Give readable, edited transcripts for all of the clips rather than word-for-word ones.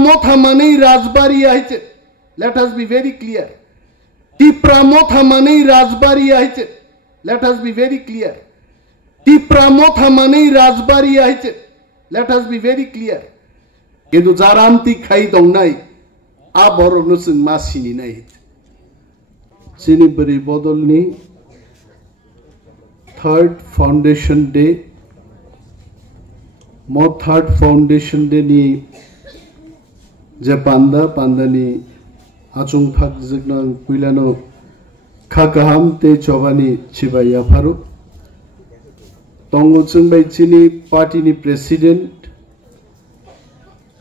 Tipramotha manei Rajbari aiche. Let us be very clear. Tipramotha manei Rajbari aiche. Let us be very clear. Tipramotha manei Rajbari aiche. Let us be very clear. কিন্তু জারান্তি খাই দং নাই আবরণ जों मा सिनि नाय सिनि बरि बदलनि थर्ड फाउंडेशन डे मो थर्ड फाउंडेशन डे नि जे पान्दानि आचुं फाक जोगना कुइलानो खाकाहाम ते चबानि चिबाय आफारु तंगो जों बायचिनि पार्टीनि प्रेसिडेंट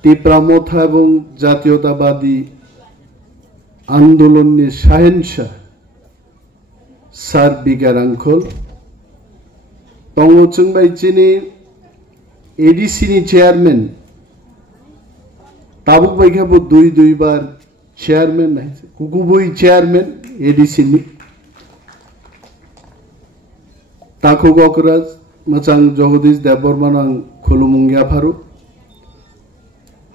Tipramotha এবং জাতীয়তাবাদী আন্দোলনের শাহেনশাহ স্যার বিগার আঙ্কল তংচং বাইচিনি এডিসিনি চেয়ারম্যান তাবুক বাইখাবো দুইবার চেয়ারম্যান নাইছে কুকুবই চেয়ারম্যান এডিসিনি তাকু গকরাজ মাচাং জগদীশ দেববর্মান খুলুমুঙ্গিয়া ফারু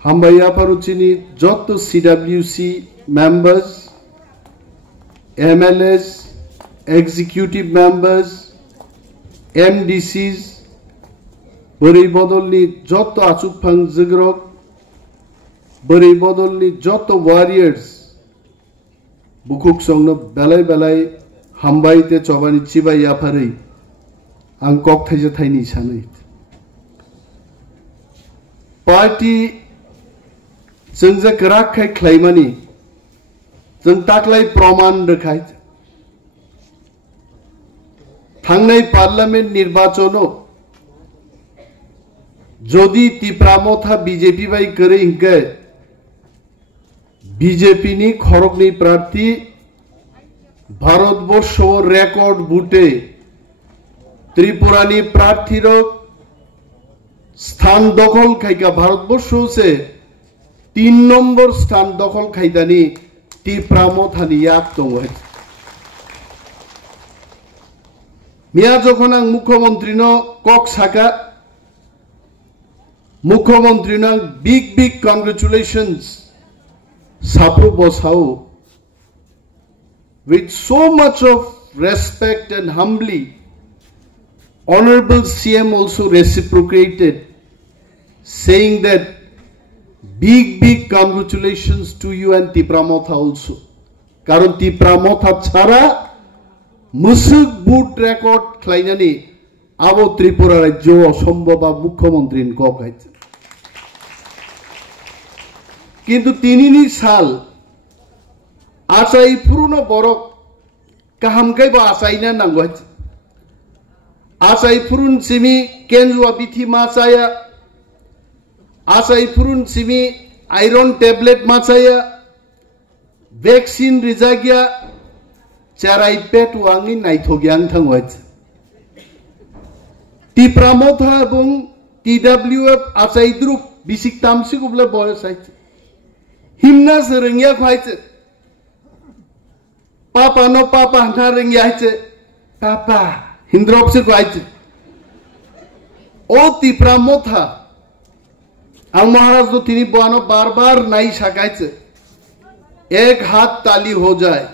Hambaya Paruchini, Jotto CWC members, MLAs, executive members, MDCs, Bari Bodolni, Jotto Achupang Zigrok, Bari Bodolni, Jotto warriors, Bukuk Songno, Belai, Hambaite Chobani Chiba Yapari, and Koktaja Tiny Sanit. Party जों जे गराखै ख्लाइमानि जों ताक्लाय प्रमाण रखाय थांनाय पार्लियामेंट निर्वाचनो जदि तिप्रामथा BJP bye करे इंके BJP नि खरगनि प्रार्थी Bharatvarsh record बुटे त्रिपुरानि प्रार्थीर स्थान दखल खायका भारतवर्ष से 3 নম্বর স্থান দখল খাইদানি তিপ্রামথানি ইয়াক দङ মিয়া যখন আं মুখ্যমন্ত্রীনো কক সাকা মুখ্যমন্ত্রীনো বিগ কংগ্রেচুলেশনস সাপ্রু বসাও with so much of respect and humbly honorable CM also reciprocated saying that big congratulations to you and Tipramotha also. Karon Tipramotha chara musuk boot record khlainani abo Tripura rajyo asambhava mukhyamantrin kok haiche. Kintu tinini sal achai puruno borok kahamkai ba achaina nango haiche. Achai purun simi kenjua bithi machaya Asai purun simi iron tablet macaya vaccine rizagya charai pet wangi naithogyang thangwaj Tipramotha ebong TWF asai drup bisik tamsi kubla boyos aiche himna serengya khaiche papa no papa na rengya aiche papa hindrop se khaiche o Tipramotha ang महाराज तो तिनी बनो बार नहीं सकायचे एक हाथ ताली हो जाए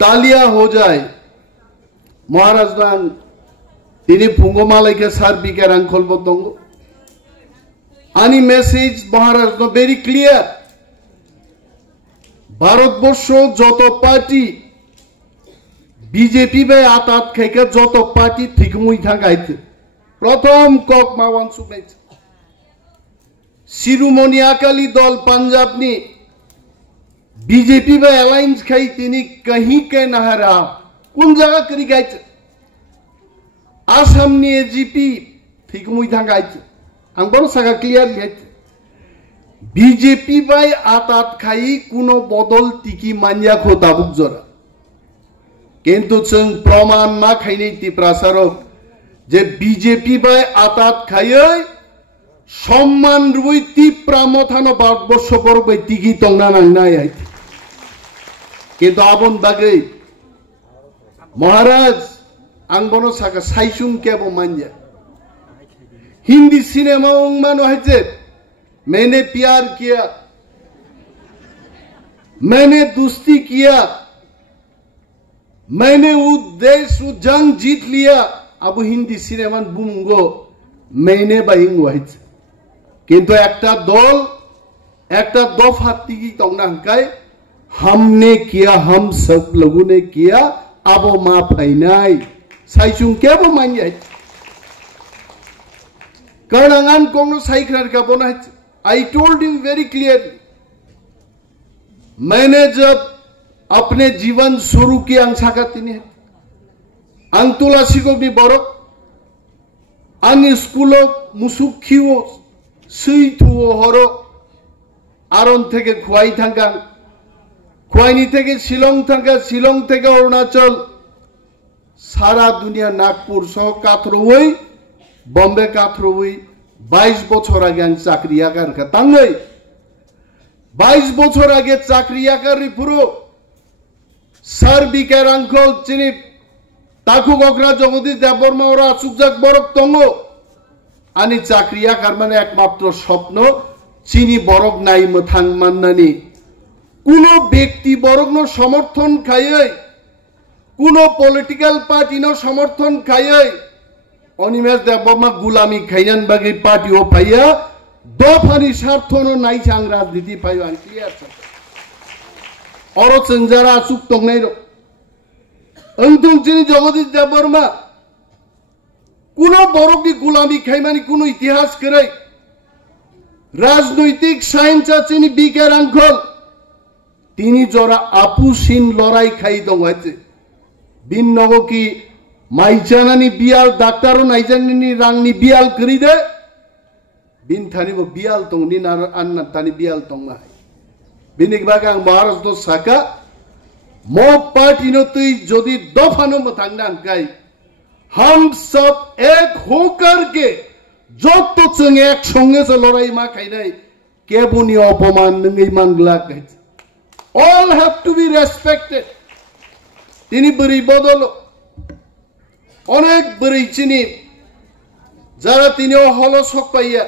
तालिया हो जाए महाराज दान तिनी फुंगोमालाई के सार बिकर अंकल बतंगो आनी मैसेज महाराज तो वेरी क्लियर भारतवर्ष যত पार्टी बीजेपी बे आतात खाइका যত पार्टी थिकमुई थांगाइते प्रथम কক मावान सुनाइছে शिरोमणि अकाली दल पंजाब ने बीजेपी में अलायंस खाई तिनी कहीं के नहरा कौन जगह करी गए आसाम ने एजीपी ठीक मुई था गए आं बरो सगा क्लियर गए बीजेपी बाय आतात खाई कुनो बदल टिकी मान्या खो दाबुक जरा किंतु जों प्रमाण ना खाइनै तिप्रासारक जे बीजेपी बाय आतात खायै সম্মান রুই তিপ্রামথানো ভারতবর্ষ পরবে টিকি তংনা নাংনাই কিন্তু আবন বাগে মহারাজ আংবনো সাকা সাইসুং কেবো মানজা হিন্দি সিনেমা মানো হইছে मैंने प्यार किया, मैंने दोस्ती किया, मैंने वो देश वो जंग जीत लिया। अब हिंदी सिनेमा बुमगो मैंने बाइंग वाइज किंतु एकटा दल एकटा दफा तिगी तंगनांकाय हमने किया, हम सब लोगों ने किया, अब मा फाइनाय साइचुं केबो मान्याय कर्णांगान कोंगनो साइखरार का बोना। I told him very clearly, मैंने जब अपने जीवन शुरू किया अंसाका तिनी आं तुलासिगोनि बरक आं स्कूलो मुसुखिओ सैथुओ हरो आरन थेके खुवाई थांगा, खुवाईनी थेके शिलं थांगा, शिलं थेके अरुणाचल सारा दुनिया नागपुर सह काथरौई बम्बे काथरौई 22 বছর আগে आं चाकरी आगारखा तांगै 22 বছর आगे चाकरी आगारि पुरो सर बिकेर आंखल चिनी ताकु गग्रा जगदीश देवबर्मा ओरा सुकजाक बरफ तंगो आनी चाकरी आगार माने एकमात्र स्वप्न चिनी बरफ नाई मोथां माननानि कोनो व्यक्ति बरफनो समर्थन खायै, कोनो पलिटिकल पार्टीनो समर्थन खायै अनिमेष देवबर्मा गुलामी खाइनान बागै पार्टी हो फाइया दफानि स्वार्थनो नाइचां राजनीति फाइयो आं क्लियर छ अरो चंजारा आसुक तंगनाय रो अंतुं चिनी जगदीश देवबर्मा कोनो बरफनि गुलामी खाइमानि कोनो इतिहास करै राजनैतिक साइन्स चिनी बिकेर आंखल तिनी जरा आपुसिन लड़ाई खाई दंगाइছে बिन नगो की माइजानानि बियाल डाक्टारो नाइजानानि रांनि बियाल करिदे बिन थानिबो बियाल तंनि नार अन्ना तानि बियाल तंमा बिनिक बागा महाराष्ट्र साका मो पार्टी नो तुई जदि दफानो मथांना गाय हम सब एक होकर के যত जों एक संगे से लड़ाई मा खाइनाय केबुनि अपमान नङै मांगला गाय all have to be respected তিনি বরি বদল অনেক বরি চিনি যারা তিনিও হলো শক পাইয়া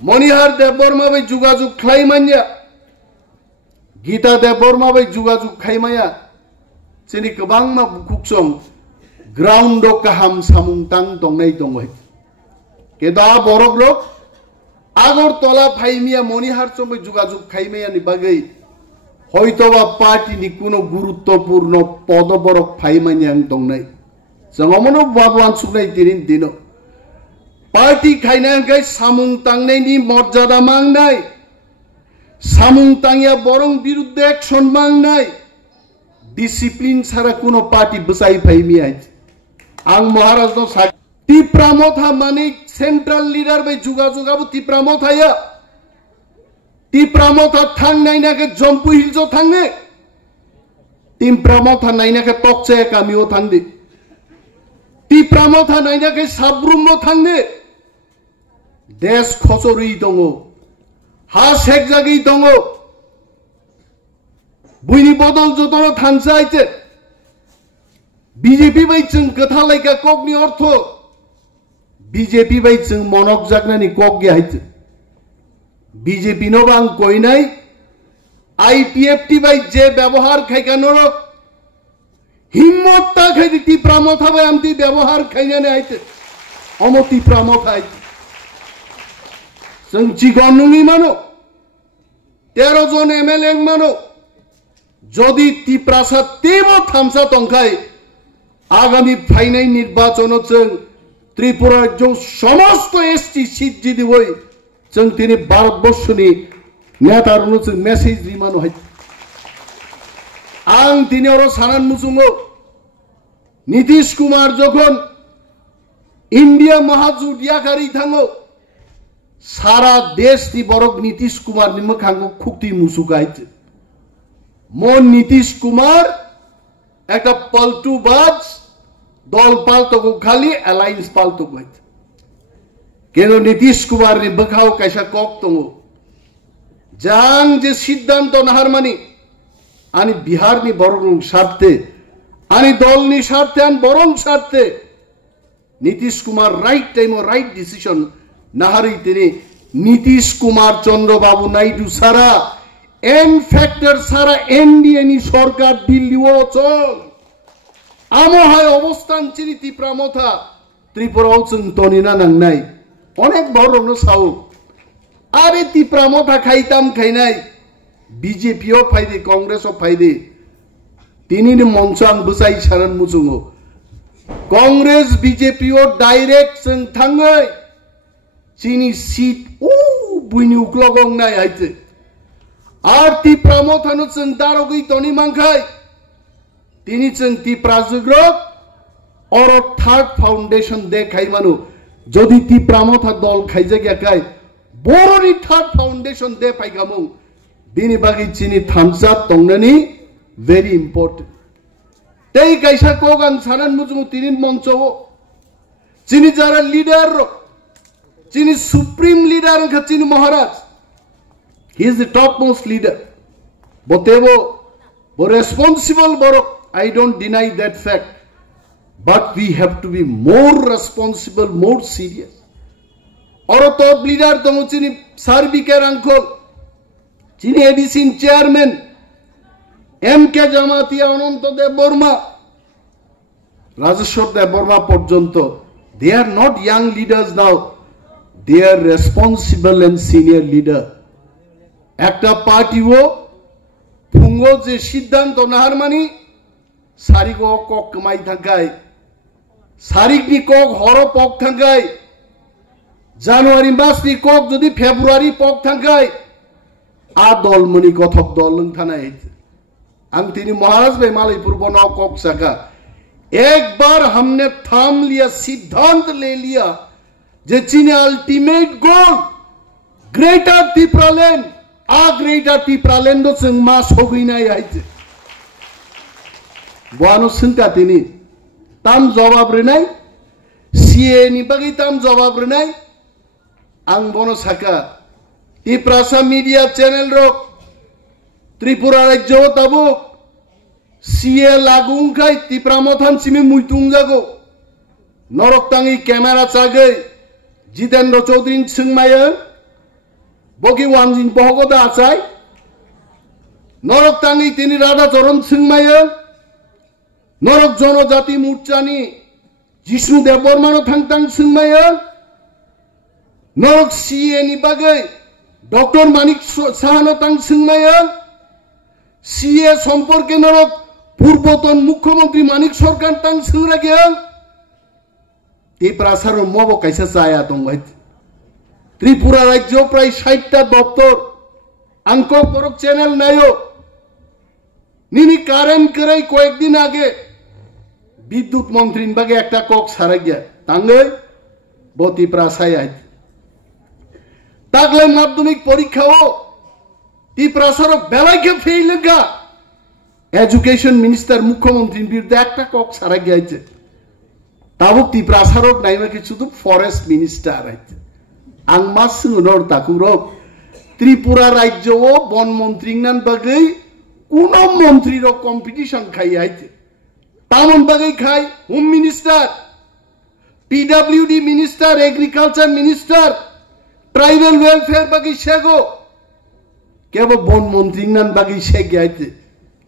মনিহার দেববর্মা বাই যোগাযোগ খাইমানিয়া গীতা দেববর্মা বাই যোগাযোগ খাইমায়া চিনি गोबां मा बुकुकसं ग्राउंड काहाम सामुं तां दंनाय दंगै केदा बरग्र आगरतला फाइमिया मनिहार चंबै যোগাযোগ खाइमायानि बागै হয়তোবা পার্টিনি কোনো গুরুত্বপূর্ণ পদবরক ফাইমানি আং দंनाय জঙ্গমনো বাবুয়ান সুনাই দিন দিন পার্টি খাইনাঙ্গাই সামুং তাংনাইনি মর্যাদা মাংনাই সামুং তাংয়া বরং বিরুদ্ধে অ্যাকশন মাংনাই ডিসিপ্লিন ছাড়া কোনো পার্টি বসাই ফাইমি আইজ আং মহারাজ নো सा তিপ্রামথা মানিক সেন্ট্রাল লিডার বাই যোগাযোগাবো তিপ্রামথায়া तिप्रामथा थांग नाइनाके जम्पु हिल्सो थांगे तिप्रामथा नाइनाके तकचे कामियो थांदे तिप्रामथा नाइनाके साब्रुमो थांदे देश खसरुई दङो हा सेक जागि दङो बुइनि बदल जतनो थांसाइते बीजेपी बाय जों गोथालायका ककनि अर्थ बीजेपी बाय जों मनक जागनानि कक गयाइते बीजेपी नो बां कोइनाय आईपीएफटी बाय जे व्यवहार खाइकानो हिम्मत ता खाइ तिप्रामथा बाय आमति व्यवहार खाइनाने आइते अमति प्रामथा आइते जों जिगनुनि मानो 13 जन एमएलए मानो जदि तिप्रासा तेबो थामसा तंखाय आगामी फाइनाय निर्वाचन जों त्रिपुरा जो समस्त एसटी सीट जिदि होय जों दिनै भारतबर्षनि नेतारनो जों मेसेज दिमानो हाय आं दिनै अरो सानान मुसुङो नीतीश कुमार जखन इंडिया महाजुट याखारि थाङो सारा देश नि बरक नीतीश कुमार नि मोखांखौ खुक्ति मुसुगाइছে मन नीतीश कुमार একটা पलटुबाज दल पाल्टोको खाली अलायन्स पाल्टोको हाय केनो नीतीश कुमार नि बखाव कैसा कक दङो जां जे सिद्धांत नाहारमानि आनी बिहार नि बरं स्वार्थे आनी दल नि स्वार्थे आन बरं स्वार्थे Nitish Kumar right time right decision नाहारि तिनि নীতিশ কুমার চন্দ্র বাবু নাইডু সারা এন ফ্যাক্টর সারা এনডিএনি সরকার দিল্লি ও চল আমহায় অবস্থান চিনি ত্রিপুরা মথা ত্রিপুরাও চিন্তনিনা নাংনাই অনেক বড় সাউ আরে ত্রিপুরা মথা খাইতাম খাইনাই বিজেপিও ফাইদে কংগ্রেসও ফাইদে তিনি মঞ্চ আং বুসাই সারান মুচুঙো কংগ্রেস বিজেপিও ডাইরেক্ট जों थाङै চিনি সিট ও বুইনি উকলগং নাই আইতে আর ত্রিপুরা মথানো जों দারগৈ তনি মাংখাই তিনি जों ত্রিপুরা জুগ্রত और থার্ড ফাউন্ডেশন দেখাই মানো যদি ত্রিপুরা মথা দল খাইজা গেকাই বড়নি থার্ড ফাউন্ডেশন দে পাইগামু দিনি বাগি চিনি থামস আপ তংনানি very important তেই কাইসা কোগান সানান মুজুমু তিনিন মঞ্চ চিনি যারা লিডার চিনি সুপ্রিম লিডার চিনি Maharaj he is the top most leader বতেবো বো রেসপন্সিবল বড় I don't deny that fact but we have to be more responsible more serious और top leader तो चिनी सार्बिकेर अंकल चिनी एडिसिन चेयरमैन MK জামাতিয়া অনন্ত দেব বর্মা রাজেশ্বর দেব বর্মা পর্যন্ত they are not young leaders now they are responsible and senior leader একটা পার্টিও ফুঙ্গো যে সিদ্ধান্ত নাহার মানি সারিগো cock কমাই থাকায় সারিগনি কক হর পক থাকায় জানুয়ারি মাসনি কক যদি ফেব্রুয়ারি পক থাকায় আ দলমনি কথক দল থানায় हम तीनी महाराज भाई मालयपुर बनाओ कोक सका एक बार हमने थाम लिया सिद्धांत ले लिया जे चीने अल्टीमेट गोल ग्रेटर त्रिपुरालैंड आ ग्रेटर त्रिपुरालैंड तो संग मास हो गई ना याइते वानो सुनता तीनी ताम जवाब रेनाई सीए नि बगी ताम जवाब रेनाई आंग बोनो सका त्रिपुरा मीडिया चैनल रो त्रिपुरा राज्य तबु सीए लागुं खाई त्रिपुरा मथान सिमी मुइतुं जागो नरकतांगी कैमरा चागे जितेंद्र चौधरी सिंगमाय बगी वांजिन बहगदा आचाय नरकतांगी तिनी राधा चरण सिंगमाय नरक जनजाति मोर्चानी जिष्णु देव बर्मानो थांगतां सिंगमाय नरक सीए नि बागै डॉक्टर मानिक साहानो तां सिंगमाय सीए सम्पर्के नरक पूर्वतन मुख्यमंत्री मानिक सरकार तां सिंगरा गया त्रिपुरा सारो मबो कैसा चाया दं त्रिपुरा राज्य प्राय 60टा दफ्तर आंको परक चैनल नायो निनी कारेंट करे कয়েক दिन आगे विद्युत मंत्री बागे একটা কক সারা গিয়া তাঙ্গই বতি প্রাসায় আই তাগলে মাধ্যমিক পরীক্ষাও त्रिपुरा सारो बेलाइके फेल गा एजुकेशन मिनिस्टर मुख्यमंत्री बिरुद्धे একটা কক সারা গিয়াছে তাবো त्रिपुरा सारो নাইমা কিছু তো ফরেস্ট মিনিস্টার আইছে आं मा सोंनोर ताकुरो त्रिपुरा राज्य ও বন মন্ত্রী নান বাগৈ কোন মন্ত্রীর কম্পিটিশন খাই আইছে তামন বাগৈ খাই home minister PWD minister agriculture minister tribal welfare বাগৈ সেগো কেবল বন মন্ত্রী নান বাগৈ সে গিয়াইছে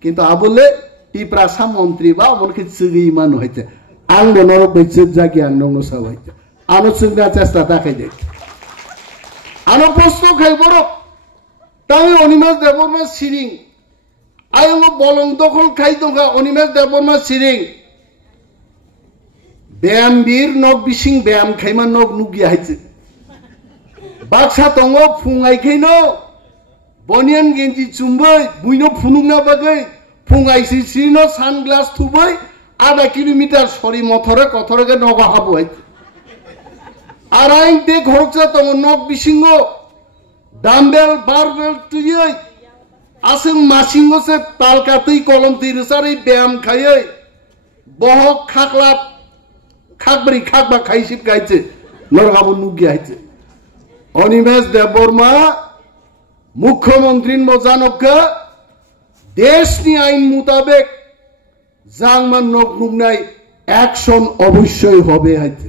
কিন্তু আবলে त्रिपुरा सा মন্ত্রী বা বলকে চিগি মান হইছে আং নরক বেচে জাগি আং নং সাবাইছে আনো চিন্তা চেষ্টা দেখাই দে আনো প্রশ্ন খাই বড় তাই অনিমেষ দেববর্মা সিরিং আয়ঙ্গ বলং দখল খাই দঙ্গা অনিমেষ দেববর্মা সিরিং ব্যায়াম বীর নক বিসিং ব্যায়াম খাইমা নক নুগি আইছে বাক্সা দঙ্গ ফুঙাই খাইনো बनियान गेंजी चुम्बै बुइनो फुनुंगना बागै फुंगाइसि सिनो सानग्लास थुबै आधा किलोमीटर सरी मथरे कथरगे नगा हाबुय आराइन दे घरकसा तंग नक बिसिंगो डाम्बेल बारबेल तुयै आसिं मासिंगो से तालकातै कलम तिरसारै ब्याम खायै बहक खाकला खाकबरी खाकबा खाइसिब गाइছে नरगाबो नुगि आइছে अनिमेष देबबर्मा मुख्यमंत्री मजानका देशनि आईन मुताबिक जांगमान नकनुगनाय एक्शन अवश्य होबे हाइते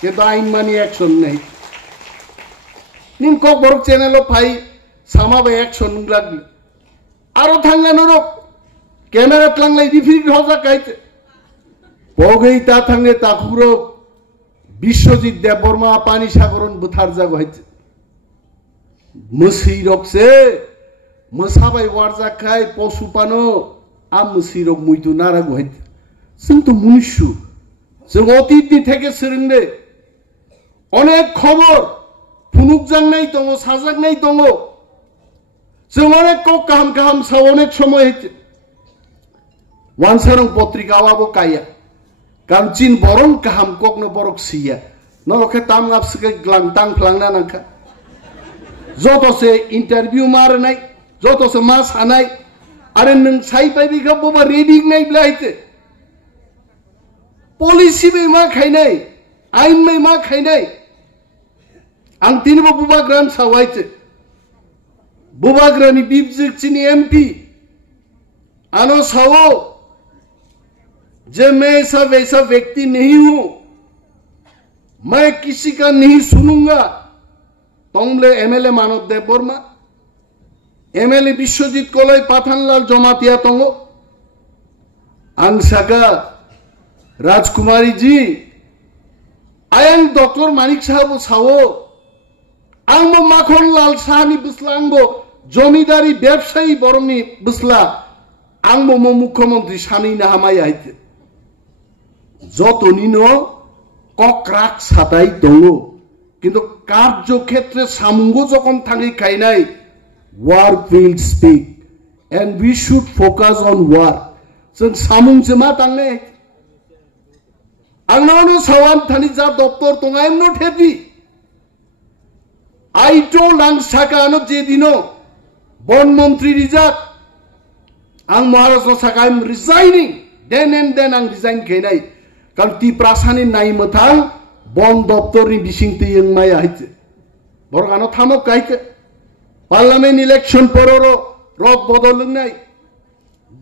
किन्तु आईन मानी एक्शन नहीं ning kok borok channel o phai sama ba action nunglag aro thangla norok camera tlanglai repeat hoja kaite pogei ta thangne ta khuro Biswajit Debbarma পানি সাগরন বুথার জাগ হইছে মুসিরক সে মসাবাই ওয়ারজা খাই পশুপানো আম মুসিরক মুইতু নারা হইছে जों তো মনুষ্য जों অতীতনি থেকে সিরিংরে অনেক খবর ফুনুক জাংনাই দङ সাজাগনাই দङ जों অনেক কাহাম কাহাম সাও অনেক সময় হইছে ওয়ানসারং পত্রিকাওয়াবো Kayah Kamcin borong kaham kok no borok siya. No ke tam ngap sike glang tang plang na nangka. Joto se interview mar nai, joto se mas anai. Are nang sai pai bi ka boba reading nai blaite. Policy be ma khai nai, ain me ma khai nai. Ang tin bo buba gran sawaite. Buba grani bibjik chini MP. Ano sawo जे मैं ऐसा वैसा व्यक्ति नहीं हूं मैं किसी का नहीं सुनूंगा तोमले एमएलए मानव देवबर्मा एमएलए विश्वजीत कोलय पाथानलाल जमातिया तंगो आंसाका राजकुमारी जी आयंग डॉक्टर मानिक साहब सावो आंगो माखन लाल साहानी बुसलांगो जमीदारी व्यवसायी बरमनी बुसला आंगो मो मुख्यमंत्री सानी ना हामाय आइते যতনিনো ককরাক ছাতাই দङ কিন্তু কার্যক্ষেত্রে সামঙ্গ যখন থাকি খাইনাই work will speak and we should focus on work जों সামুংছে মা তাंगने आंनावनो सावान थानि जा दप्तर दङ I am not happy I told आं साकानो जेदिनो वन मन्त्री रिजार्ट आं महाराष्ट्र साका I am resigning then and then आं रिजाइन खाइनाय Kan ti prasani nai mathang bon doptor ni bising ti yang maya hite borgano thamok kaite parliament election pororo rok bodolung nai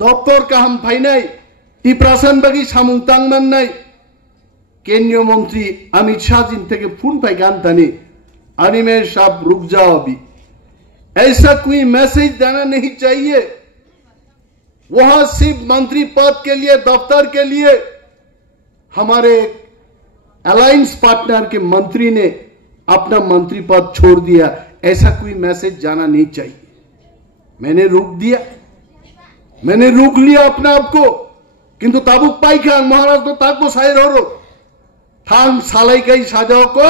doptor ka ham phainai ti prasan bagi samung tangman nai केंद्रीय मंत्री अमित शाह जी থেকে phone পাই গান তানি अनिमेश साहब रुक जाओ अभी ऐसा कोई मैसेज देना नहीं चाहिए वहां सिर्फ मंत्री पद के लिए दफ्तर के लिए हमारे अलायंस पार्टनर के मंत्री ने अपना मंत्री पद छोड़ दिया ऐसा कोई मैसेज जाना नहीं चाहिए मैंने रोक लिया अपने आप को किंतु ताबुक पाई क्या महाराज तो ताक को साइर हो थांग सालाई कई साजाओ को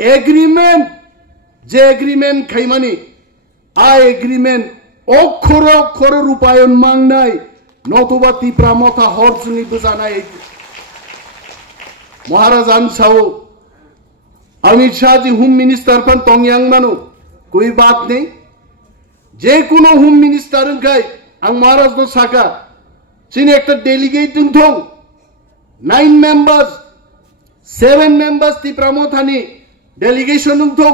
एग्रीमेंट जे एग्रीमेंट खैमानी आ एग्रीमेंट अक्षर रूपायन मांगनाय नतुबा तीप्रा मथा हरजुनी बुजानाय महाराज आंसाओ अमित शाह जी होम मिनिस्टर पर तोंगयांग मानो कोई बात नहीं जे कोनो होम मिनिस्टर गाय आं महाराज नो साका चिन एक डेलीगेट थों 9 मेंबर्स 7 मेंबर्स ती प्रमोथानी डेलीगेशन थों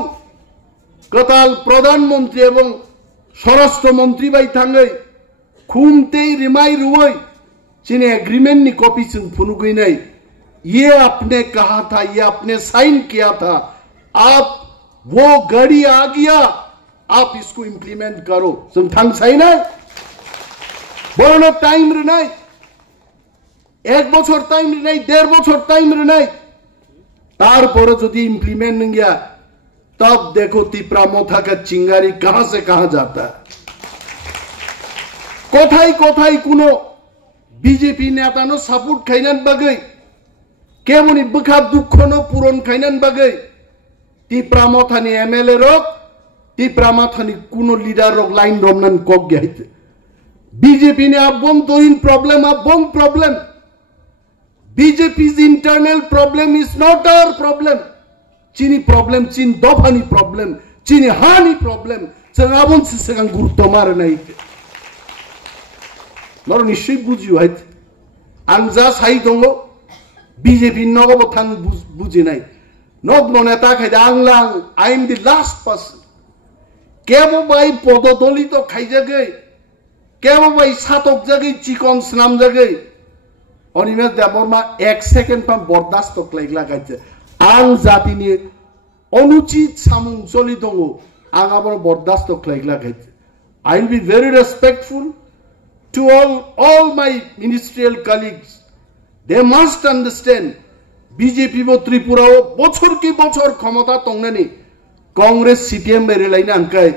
कताल प्रधानमंत्री एवं स्वराष्ट्र मंत्री बाई थांगै खुमते रिमाई रुवै चिन एग्रीमेंट नि कॉपी जों फुनुगै नै ये आपने कहा था ये आपने साइन किया था आप वो घड़ी आ गया आप इसको इंप्लीमेंट करो जों थांग साइन है बोलो टाइम रे नहीं 1 বছর टाइम रे नहीं 1.5 বছর टाइम रे नहीं तारपर यदि इंप्लीमेंट नहीं गया तब देखो तीपरा मोथा का चिंगारी कहां से कहां जाता है कोथाई कोथाई कुनो बीजेपी नेतानो सपोर्ट खाइनान बागै केमनि बखा दुखनो पूरण खाइनान बागै तीपरा मोथानि एमएलए रक तीपरा मोथानि कुनो लीडर रक लाइन रमनान कक गयाइते बीजेपी ने अभ्यन्तरीण problem BJP's internal problem is not our problem. Chini problem, chin dofani problem, chini hani problem. Sengabon si segang guru tomar naik. Nor nishib buji wait. Angza sai dongo BJP nogo bothang buji nai. Nog moneta khai anglang. I am the last person. Kemo bai pododoli to khai jagai. Kemo bai satok jagai chikong snam jagai. Animesh Debbarma 1 second पर बर्दाश्त तो like लगाइছে आं जातिनि अनुचित सामुं चलि दङ आं आबार बर्दास्त खालामलाखै I will be very respectful to all my ministerial colleagues. They must understand BJP bo Tripura o bochor ki bochor khamata tongnani Congress CPM mere laina angkai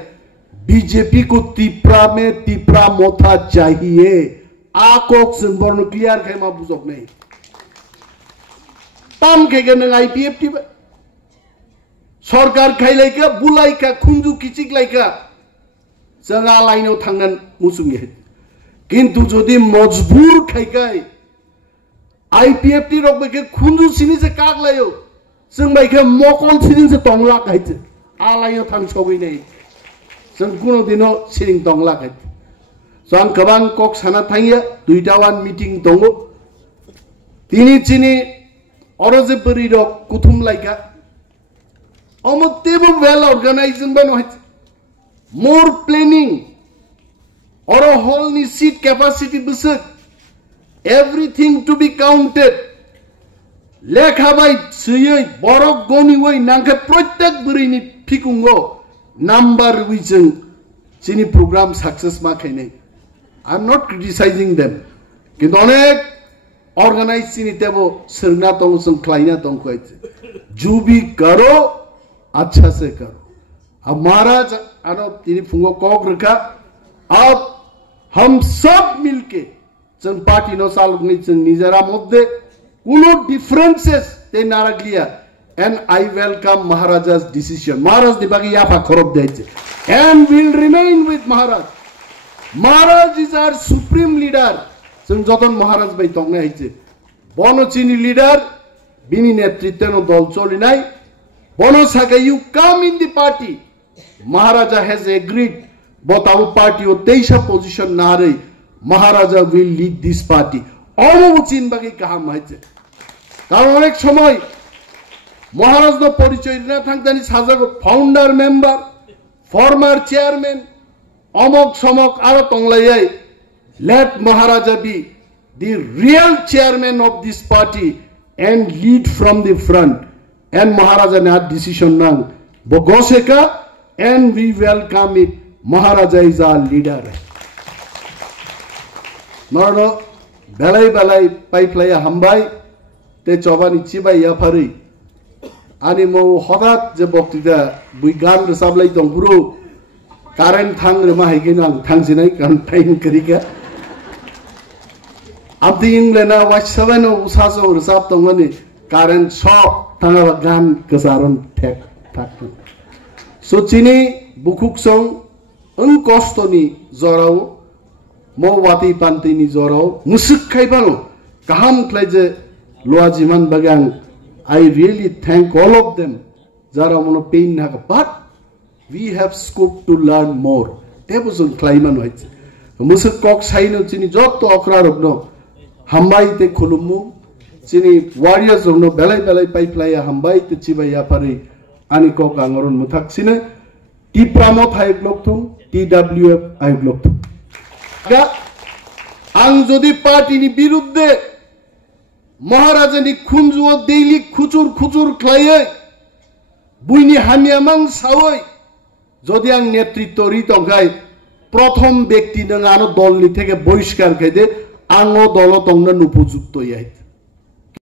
BJP को तिप्रा में तिप्रा मोथा चाहिए आकोक सिंबर्न क्लियर खेमा बुझोक नहीं ताम खेगे नंग IPF टी सरकार खाइलाइका बुलाइका खुंजु किचिक लाइका जंगा लाइनो थांगन मुसुंगे किंतु जोदि मजबूर खाइकाय IPF टी रोक बेके खुंजु सिनी से काग लायो जों बाइके मकल सिनी से तंगला खाइते आ लाइनो थांग सगै नहीं जों कुनो दिनो सिरिं दंला खाइ जों गोबां कक साना थांगिया दुइटावान मिटिं दङ तिनि चिनि अरजे बरि रक कुथुम लाइका अमतेबो वेल ऑर्गेनाइजिंग बनो more planning or a whole ni seat capacity busuk everything to be counted lekha bai suyei borok goni woi nangke protyak buri ni phikungo number wijeng chini program success ma khainai I am not criticizing them kintu onek organize chini tebo sirna tong sung klaina tong koite ju bhi karo अच्छा से करो अब महाराज आनो तिनी फुंगो Kock रखा अब हम सब मिलके चंद पार्टी नो साल उगनी चंद निजरा मुद्दे उनो डिफरेंसेस ते नारगलिया and I welcome Maharaja's decision. Maharaj dibagi yafa khorob deite and will remain with Maharaj. Maharaj is our supreme leader. Chang joton Maharaj bai tongne haite bono chini leader bini netritwe no dol choli nai bono saka you come in the party. Maharaja has agreed but our party o teisha position na rei Maharaja will lead this party. Omo chin bagi kaham haite karon onek shomoy Maharaj no porichoy na thangtani sajago founder member former chairman amok somok aro tonglai let Maharaja be the real chairman of this party and lead from the front and Maharaja na decision nang bogoseka and we welcome it. Maharaja is our leader. Narno belai pipeline hambai te chobani chibai yafari ani mo hodat je boktida buigan resablai tongpuru current thang rema haigin ang thang sinai kan time krika abdi inglena watch 7 usaso resap tongani current shop thanga gan kesaron thek thak so chini bukuk song kostoni zorao mo wati pantini zorao musik khaibano kaham khlaije loa jiman bagang I really thank all of them jara mono pain naga but we have scope to learn more tebuzun klaiman hoiche musik kok saino chini jotto okra rokno hambai te khulumu chini warriors rokno belai pipeline hambai te chibaya pari ani kok angoron muthak sine tipramot hayek lokthum TWF hayek lokthum ga ang jodi party ni biruddhe Maharaja ni khunjuo daily khuchur khlaye buini hamiamang sawoi jodi ang netritto ri tongkai prothom byakti nang ano dol ni theke boishkar khaide ango dolo tongna nupojukto yait